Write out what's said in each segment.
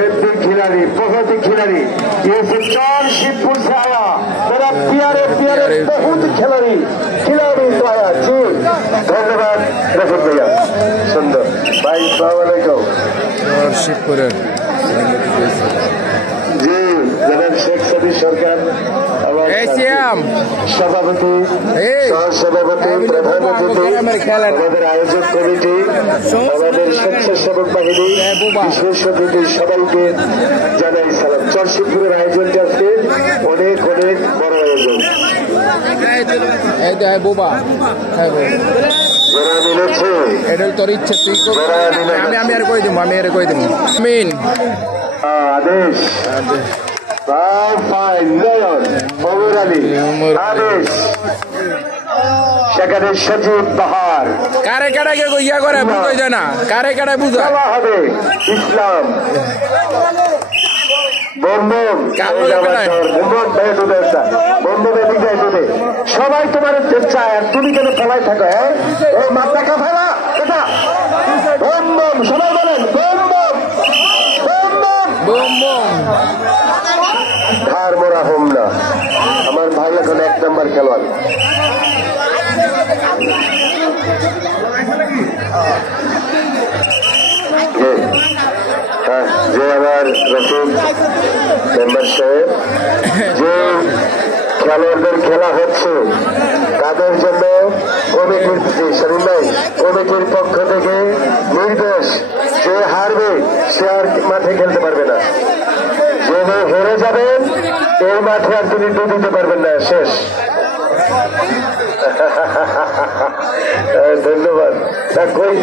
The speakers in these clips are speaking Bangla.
हेल्दी खिलाड़ी, बहुत ही खिलाड़ी, ये चार शिवपुर से आया, मेरा प्यारे प्यारे बहुत खिलाड़ी खिलाड़ी तो आया जी। धन्यवाद रफीक भैया, सुंदर भाई, सलामकुम शिवपुर जी। जनाब शेख सदी सरकार सभापति, সহসভাপতি, প্রধান অতিথি, আমাদের আয়োজক কমিটি, আমাদের স্বেচ্ছাসেবক বাহিনী, বিশেষ অতিথি সবাইকে জানাই সালাম। চরশিবপুরের আয়োজনটা আজকে অনেক অনেক বড় আয়োজন। যারা মিলেছে তোর ইচ্ছে আমি আর করে দিব, আমি আর করে দিব। আদেশ সেখানে সজীব বাহার কারে কারে ইয়া করে বুঝাই যায় না, কারে কারে বুঝা হবে ইসলাম সবাই তোমার চায়, আর তুমি কেন ফেলাই থাকো? হ্যাঁ, এই মাথাকা ফেলা এটা বোম বোম, সবাই বলেন বোম বোম বোম বোম বোম বোম। হার মোরা হোম না, আমার ভাই এখন 1 নম্বর খেলোয়াড়। যে আমার রফিক মেম্বার সাহেব, যে খেলোয়াড়দের খেলা হচ্ছে তাদের জন্য কমিটির কমিটির পক্ষ থেকে নির্দেশ, যে হারবে সে আর মাঠে খেলতে পারবে না, যে হেরে যাবেন এর মাঠে আর তিনি ডুব দিতে পারবেন না, শেষ। ধন্যবাদ। তা কই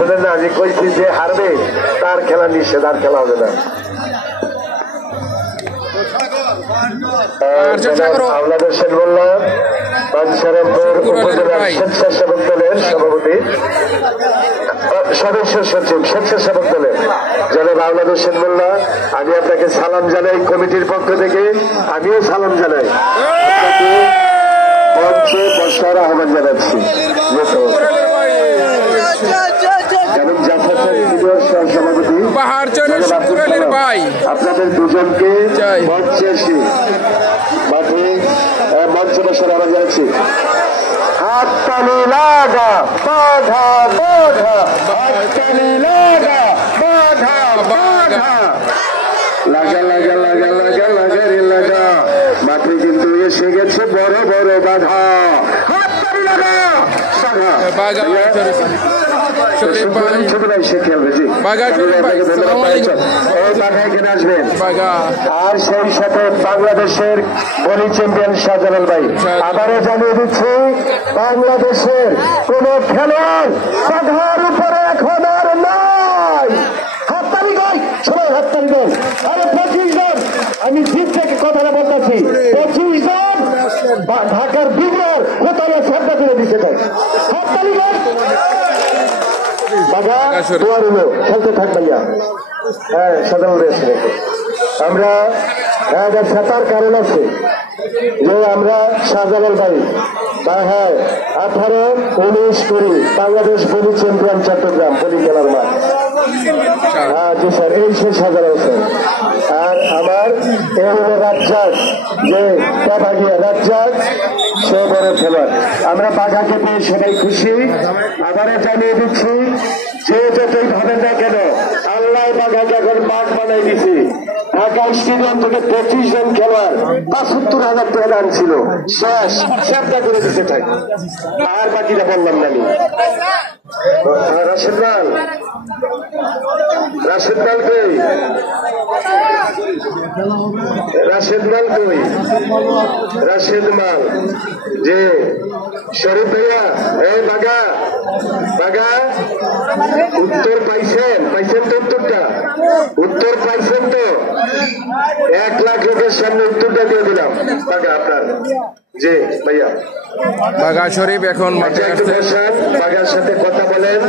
বলেন না, আমি কইছি যে হারবে তার খেলা নিষেধ, আর খেলা হবে না। আওলাদ হোসেন মোল্লা, বাঞ্ছারামপুর উপজেলা স্বেচ্ছাসেবক দলের সভাপতি, সদস্য সচিব স্বেচ্ছাসেবক দলের জনাব আওলাদ হোসেন মোল্লা, আমি আপনাকে সালাম জানাই, কমিটির পক্ষ থেকে আমিও সালাম জানাই, আপনাকে মঞ্চে বসার আহ্বান জানাচ্ছি। আপনাদের দুজনকে মঞ্চে এসে মঞ্চে বসার আহ্বান জানাচ্ছি। হাততালি লাগা বাধা বাধা, হাততালি লাগা বাধা বাধা, লাগা লাগা লাগা লাগা লাগা রে লাগা, মাঠে কিন্তু এসে গেছে বড় বড় বাধা। হাততালি লাগা বাধা, আর সেই সাথে বাংলাদেশের বলি চ্যাম্পিয়ন শাহজালাল ভাই, আবারও জানিয়ে দিচ্ছি বাংলাদেশের কোন খেলোয়াড় বাধার উপরে এখন আর নাই। হাততালি কর সবাই, হাততালি কর। আরে 25 জন, আমি জিপ থেকে কথাটা বলতেছি, 25 জন ঢাকার বিগ্রহ কোথাও শ্রদ্ধা করে দিতে চাই। হাততালি কর। খেলতে থাকবেন। হ্যাঁ, সাধারণ রয়েছে। আমরা ছাতার কারণ আছে যে আমরা শাহজালাল ভাই, হ্যাঁ 18-19-20 বাংলাদেশ বলি চ্যাম্পিয়ন চট্টগ্রাম বলি খেলার মাঠ। হ্যাঁ জি স্যার, এই সে শাহজালাল স্যার। আর আমার এই হলো রাজ্জাক, যে ভাগিয়া রাজ্জাক, সে বড় খেলোয়াড়। আমরা বাঘাকে পেয়ে সবাই খুশি। আবারও জানিয়ে দিচ্ছি, যে যতই ভাবেন না কেন, আল্লাহ বাঘাকে এখন মাঠ বানাই দিছে। ঢাকা স্টেডিয়াম থেকে 25 জন খেলোয়াড় 75,000 টাকা দাম ছিল, শেষ চেপটা করে দিতে চাই। আর বাকিটা বললাম না। রাশেদ মাল, রাশেদ মাল কই? রাশেদ মাল কই? রাশেদ মাল যে শরীফ ভাইয়া, এই বাগা বাগা, উত্তর পাইছেন? পাইছেন তো উত্তরটা? উত্তর পাইছেন তো? 1 লাখ লোকের সামনে উত্তরটা দিয়ে দিলাম। বাগা আপনার জি ভাইয়া। বাগা শরীফ এখন মাঠে বসান, বাগার সাথে কথা বলেন,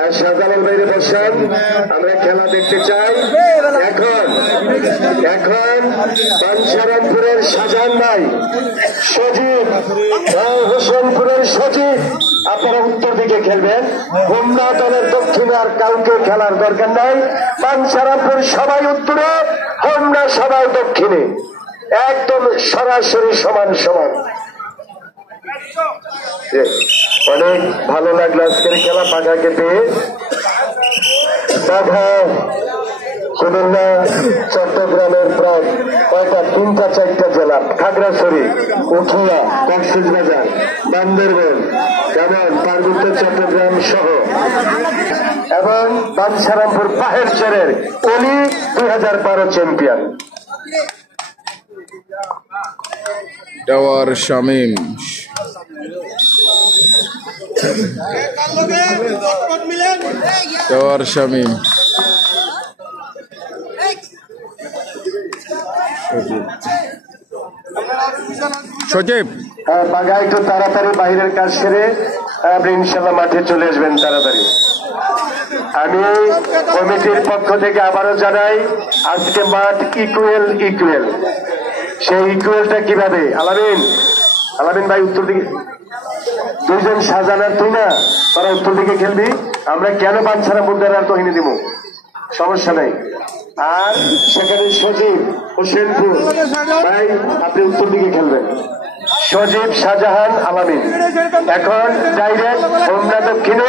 আর শাহজালাল ভাইরে বসান। আমরা খেলা দেখতে চাই। এখন এখন বাঞ্ছারামপুরের শাহজাহান ভাই সজীব, হোসেনপুরের সজীব, আপনারা উত্তর দিকে খেলবেন। হোমনা দলের দক্ষিণে আর কাউকে খেলার দরকার নাই। বাঞ্ছারামপুর সবাই উত্তরে, হোমনা সবাই দক্ষিণে, একদম সরাসরি সমান সমান। অনেক ভালো লাগলো আজকের খেলা পাঠাকে পেয়ে। পাঠা কুমিল্লা চট্টগ্রামের প্রায় কয়টা 3-4 জেলা, খাগড়াছড়ি, উখিয়া, কক্সবাজার, বান্দরবান, যেমন পার্বত্য চট্টগ্রাম সহ, এবং বাঞ্ছারামপুর পাহের চরের অলি 2012 champion. Tower Shamim, tower Shamim, Sajib. বাঘা একটু তাড়াতাড়ি বাইরের কাজ সেরে আপনি ইনশাল্লাহ মাঠে চলে আসবেন তাড়াতাড়ি। আমি কমিটির পক্ষ থেকে আবারও জানাই, আজকে মাঠ ইকুয়াল। সেই ইকুয়ালটা কিভাবে? আলামিন ভাই উত্তর দিকে, দুইজন শাহজাহান তুই না, তারা উত্তর দিকে খেলবি। আমরা কেন বাঞ্ছারামপুর আর তহিনী দিব, সমস্যা নাই। আর সেখানে সজীব, হোসেনপুর ভাই আপনি উত্তর দিকে খেলবেন। সজীব, শাহজাহান, আলামিন। এখন ডাইরেক্ট হোমনা দক্ষিণে,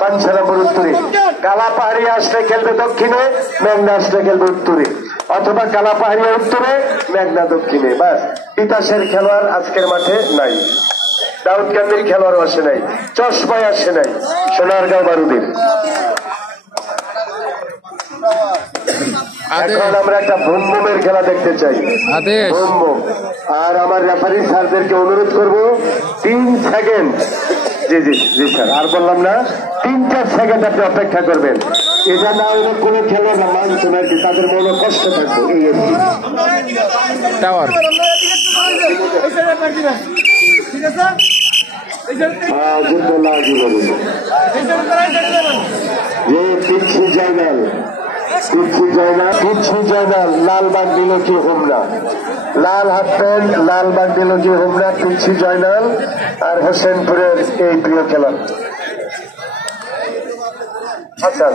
বাঞ্ছারামপুর উত্তরে। কালাপাহাড়ি আসলে খেলবে দক্ষিণে, মেঘনা আসলে খেলবে উত্তরে, অথবা কালাপাহাড়িয়া উত্তরে, মেঘনা দক্ষিণে। বাস, তিতাসের খেলোয়াড় আজকের মাঠে নাই, দাউদকান্দির খেলোয়াড়ও আসে নাই, চশমায় আসে নাই, সোনারগাঁও বারুদের। এখন আমরা একটা ভুমভুমের খেলা দেখতে চাই, ভুমভুম। আর আমার রেফারি স্যারদেরকে অনুরোধ করব 3 সেকেন্ড, জি স্যার, আর বললাম না, 3-4 সেকেন্ড আপনি অপেক্ষা করবেন। এটা না হলে কোনো খেলোয়াড় মানছে না, তাদের মনে কষ্ট থাকবে। এই টাওয়ার পিচ্ছি জয়নাল, লালবাগ দিল কি হোমনা, লাল হাফ প্যান্ট, লালবাগ দিল কি হোমনা, পিচ্ছি জয়নাল আর হোসেনপুরের এই প্রিয় খেলোয়াড় হাসান,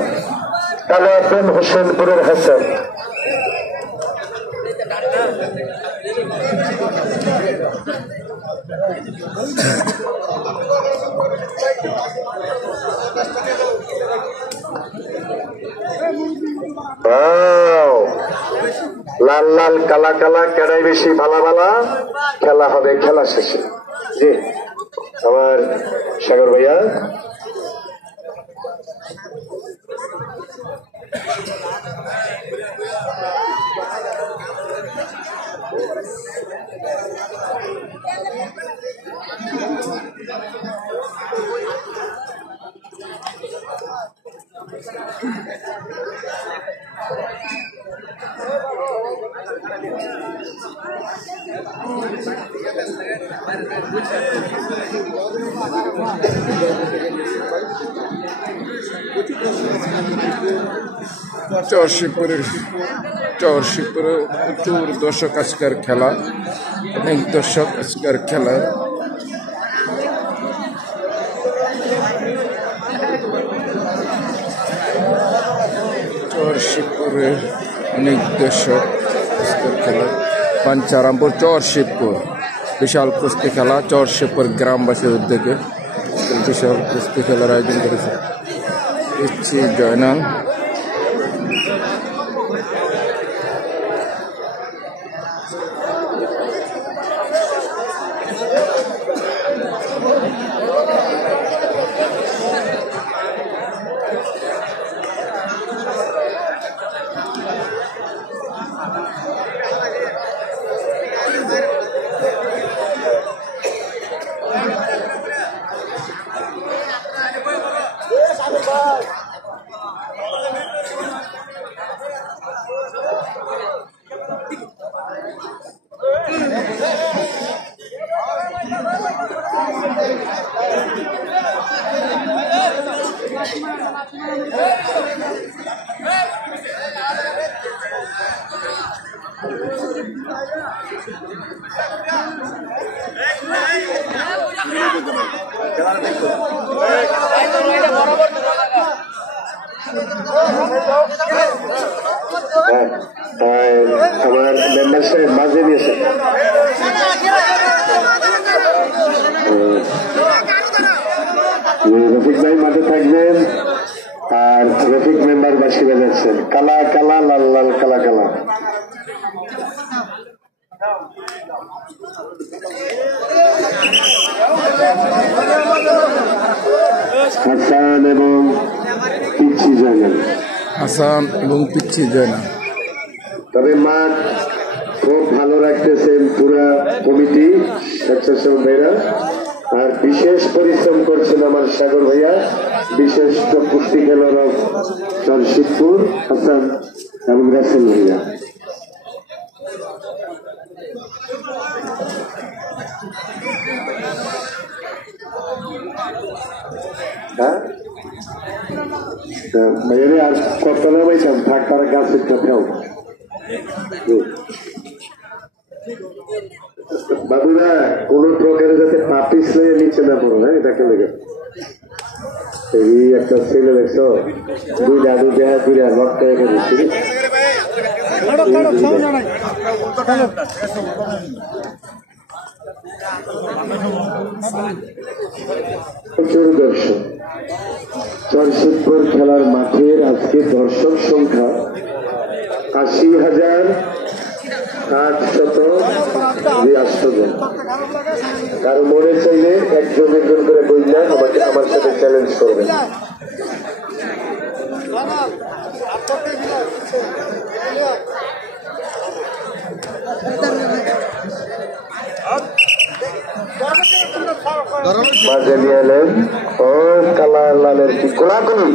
কালো হাফেন, হোসেনপুরের হাসান। লাল লাল কালা কালা, কেডাই বেশি ভালা ভালা, খেলা হবে খেলা শেষে। জি আমার সাগর ভাইয়া, চরশিবপুরে প্রচুর দর্শক আজকের খেলা, অনেক দর্শক আজকের খেলা। চরশিবপুরে অনেক দর্শক আজকের খেলা। বাঞ্ছারামপুর চরশিবপুর বিশাল কুস্তি খেলা, চরশিবপুর গ্রামবাসীর উদ্যোগে বিশাল কুস্তি খেলার আয়োজন করেছে পিচ্ছি জয়নাল। আমার মেম্বার সাহেব মাঝে নিয়েছে রফিক ভাই মাঠে থাকবেন আর রফিক মেম্বার বাসি বাজাচ্ছেন কালা কালা লাল লাল কালা কালা হাসান এবং পিচ্ছি জয়নাল হাসান এবং পিচ্ছি জয়নাল। তবে মাঠ খুব ভালো রাখতেছেন পুরা কমিটি স্বেচ্ছাসেবক ভাইরা আর বিশেষ পরিশ্রম করছেন আমার সাগর ভাইয়া বিশেষ কুস্তি খেলোয়াড় চরশিদপুর হাসান এবং রাসেল ভাইয়া। মেয়েরে আর কত নামাইতাম থাক তারা গাছের কাছেও বাবুরা কোন প্রকারে যাতে পা পিছলে নিচে না পড়ো না এটাকে লেগে এই একটা ছেলে দেখছো দুইটা দুইটা লটকা রেখে দিচ্ছি প্রচুর দর্শক চরশিদপুর খেলার মাঠের আজকে দর্শক সংখ্যা 80,800 জন। কারো মনে চাইলে একজন একজন করে বইলা আমাকে আমার সাথে চ্যালেঞ্জ করবেন। মাঝে নিয়ে এলেন ও কালা লালের কি কোলাকুলি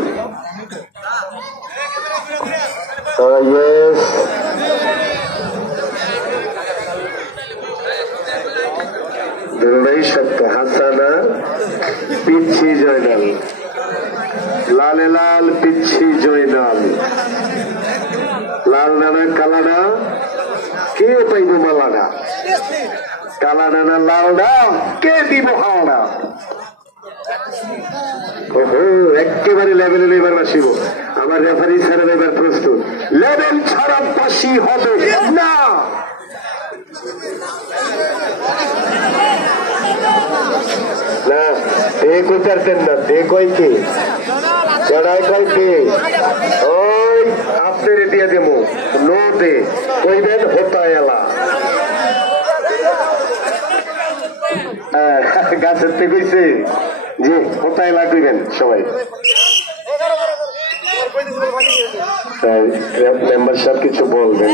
দুটোই সত্য হাসানা পিচ্ছি জয়নাল লালে লাল পিচ্ছি জয়নাল লাল নানা কালানা কে পাইব মালানা কালা নানা লাল না কে দিব হাওড়া ওহো একেবারে লেভেলে এবার বাসিব আমার রেফারি ছাড়া এবার প্রস্তুত লেভেল ছাড়া বাসি হবে না না এ কোথারতেন না দে কয় কে চড়াই কয় কে ওই আপনার দিয়ে দেব নো দে কইবেন হতা এলা গাছের থেকে কইছে যে কোথায় লাগবেন সবাই মেম্বার সাহেব কিছু বলবেন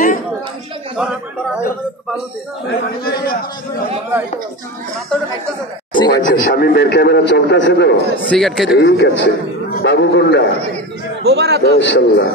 আচ্ছা শামীম বের ক্যামেরা চলতেছে তো সিগারেট খেতে ঠিক আছে বাবু কোনটা মাশাআল্লাহ